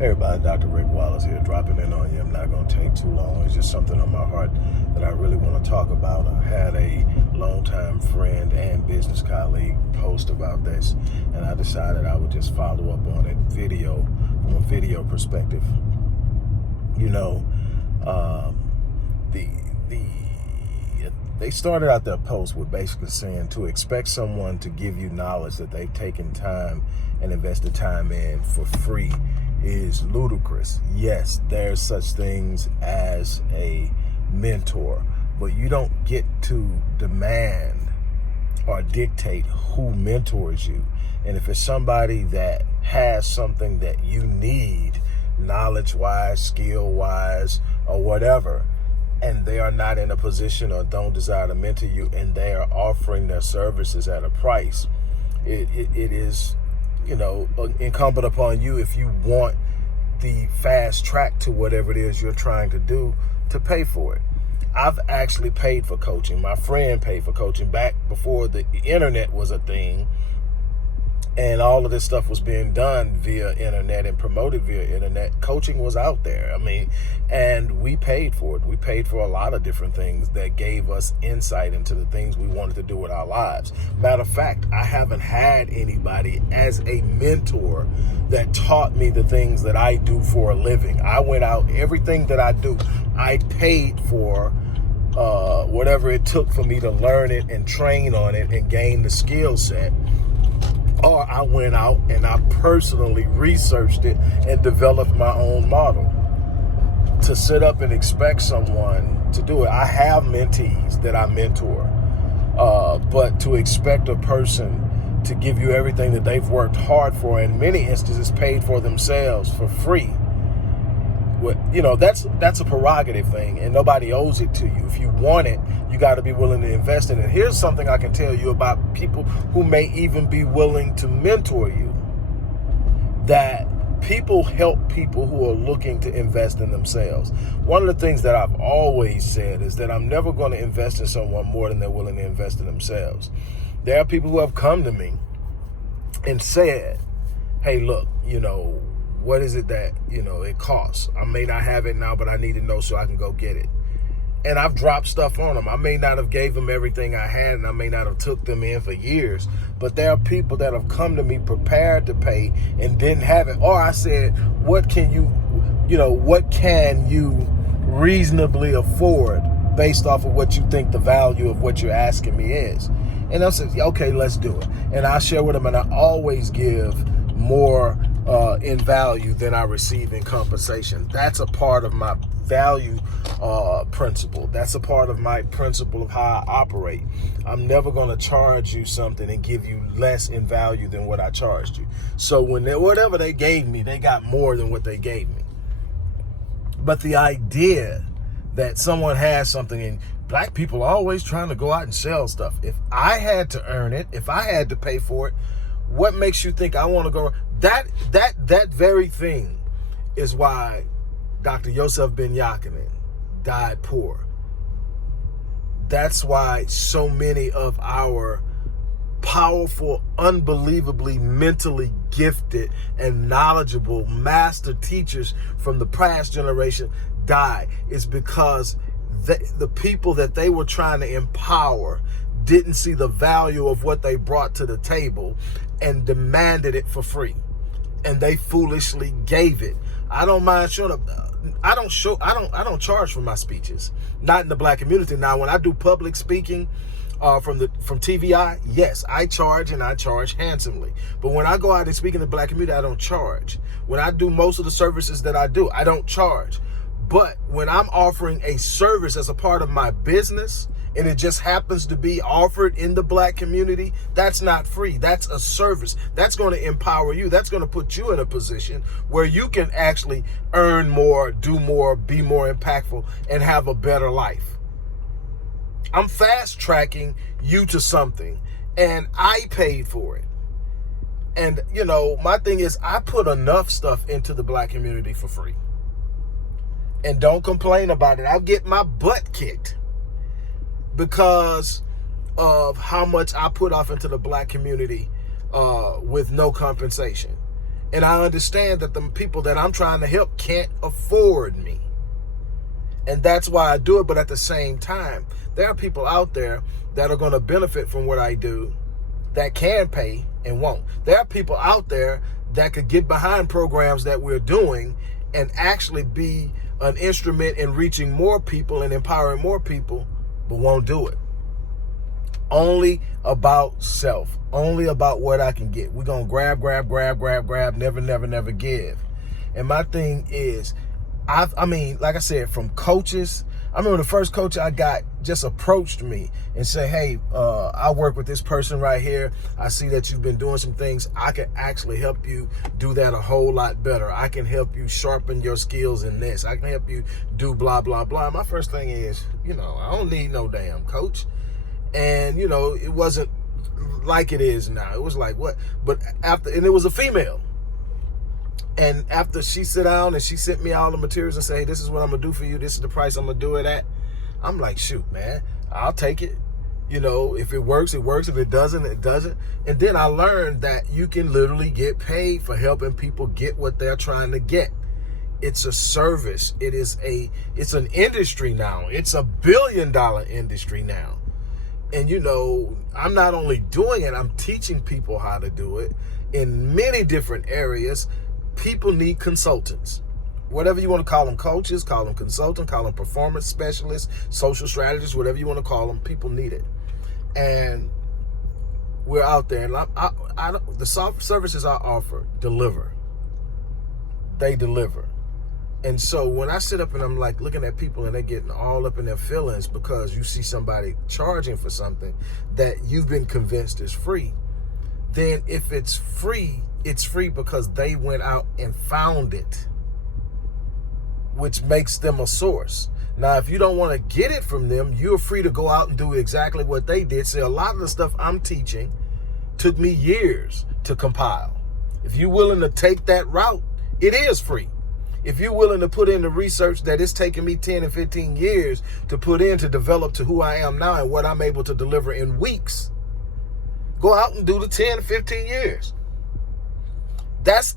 Hey everybody, Dr. Rick Wallace here, dropping in on you. I'm not going to take too long. It's just something on my heart that I really want to talk about. I had a longtime friend and business colleague post about this, and I decided I would just follow up on it from a video perspective. You know, they started out their post with basically saying to expect someone to give you knowledge that they've taken time and invested time in for free is ludicrous. Yes, there's such things as a mentor, but you don't get to demand or dictate who mentors you. And if it's somebody that has something that you need, knowledge-wise, skill-wise, or whatever, and they are not in a position or don't desire to mentor you, and they are offering their services at a price, it is, incumbent upon you, if you want the fast track to whatever it is you're trying to do, to pay for it. I've actually paid for coaching. My friend paid for coaching back before the internet was a thing, and all of this stuff was being done via internet and promoted via internet. Coaching was out there. And we paid for it. We paid for a lot of different things that gave us insight into the things we wanted to do with our lives. Matter of fact, I haven't had anybody as a mentor that taught me the things that I do for a living. I went out, everything that I do, I paid for whatever it took for me to learn it and train on it and gain the skill set. Or I went out and I personally researched it and developed my own model. To sit up and expect someone to do it. I have mentees that I mentor, but to expect a person to give you everything that they've worked hard for, in many instances paid for themselves for free, that's a prerogative thing, and nobody owes it to you. If you want it, you got to be willing to invest in it. Here's something I can tell you about people who may even be willing to mentor you, that people help people who are looking to invest in themselves. One of the things that I've always said is that I'm never going to invest in someone more than they're willing to invest in themselves. There are people who have come to me and said, hey, look, what is it that, it costs? I may not have it now, but I need to know so I can go get it. And I've dropped stuff on them. I may not have gave them everything I had, and I may not have took them in for years, but there are people that have come to me prepared to pay and didn't have it. Or I said, what can you reasonably afford based off of what you think the value of what you're asking me is? And I said, okay, let's do it. And I share with them, and I always give more in value than I receive in compensation. That's a part of my value principle. That's a part of my principle of how I operate. I'm never going to charge you something and give you less in value than what I charged you. So whatever they gave me, they got more than what they gave me. But the idea that someone has something, and black people are always trying to go out and sell stuff. If I had to earn it, if I had to pay for it, what makes you think I want to go? That very thing is why Dr. Yosef Ben Yaakinin died poor. That's why so many of our powerful, unbelievably mentally gifted and knowledgeable master teachers from the past generation died. Is because the people that they were trying to empower didn't see the value of what they brought to the table and demanded it for free. And they foolishly gave it. I don't mind showing up. I don't charge for my speeches. Not in the black community. Now, when I do public speaking from TVI, yes, I charge, and I charge handsomely. But when I go out and speak in the black community, I don't charge. When I do most of the services that I do, I don't charge. But when I'm offering a service as a part of my business, and it just happens to be offered in the black community, that's not free. That's a service. That's going to empower you. That's going to put you in a position where you can actually earn more, do more, be more impactful, and have a better life. I'm fast tracking you to something, and I paid for it. And, my thing is, I put enough stuff into the black community for free. And don't complain about it. I'll get my butt kicked because of how much I put off into the black community with no compensation. And I understand that the people that I'm trying to help can't afford me. And that's why I do it. But at the same time, there are people out there that are going to benefit from what I do that can pay and won't. There are people out there that could get behind programs that we're doing and actually be an instrument in reaching more people and empowering more people, but won't do it. Only about self. Only about what I can get. We're going to grab, never give. And my thing is, I mean, like I said, from coaches, I remember the first coach I got just approached me and said, hey, I work with this person right here. I see that you've been doing some things. I can actually help you do that a whole lot better. I can help you sharpen your skills in this. I can help you do blah, blah, blah. My first thing is, I don't need no damn coach. And, it wasn't like it is now. It was like, what? But and it was a female. And after she sat down and she sent me all the materials and said, hey, this is what I'm going to do for you. This is the price I'm going to do it at. I'm like, shoot, man, I'll take it. If it works, it works. If it doesn't, it doesn't. And then I learned that you can literally get paid for helping people get what they're trying to get. It's a service. It's an industry now. It's a $1 billion industry now. And, I'm not only doing it, I'm teaching people how to do it in many different areas. People need consultants. Whatever you want to call them, coaches, call them consultants, call them performance specialists, social strategists, whatever you want to call them, people need it. And we're out there. And the soft services I offer deliver. They deliver. And so when I sit up and I'm like looking at people and they're getting all up in their feelings because you see somebody charging for something that you've been convinced is free, then if it's free because they went out and found it, which makes them a source. Now, if you don't want to get it from them, you're free to go out and do exactly what they did. See, a lot of the stuff I'm teaching took me years to compile. If you're willing to take that route, it is free. If you're willing to put in the research that it's taken me 10 and 15 years to put in to develop to who I am now and what I'm able to deliver in weeks, go out and do the 10 to 15 years. That's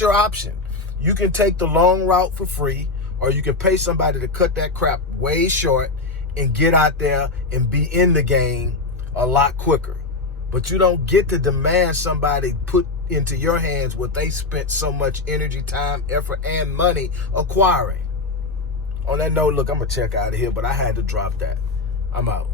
your option. You can take the long route for free, or you can pay somebody to cut that crap way short and get out there and be in the game a lot quicker. But you don't get to demand somebody put into your hands what they spent so much energy, time, effort, and money acquiring. On that note, look, I'm going to check out of here, but I had to drop that. I'm out.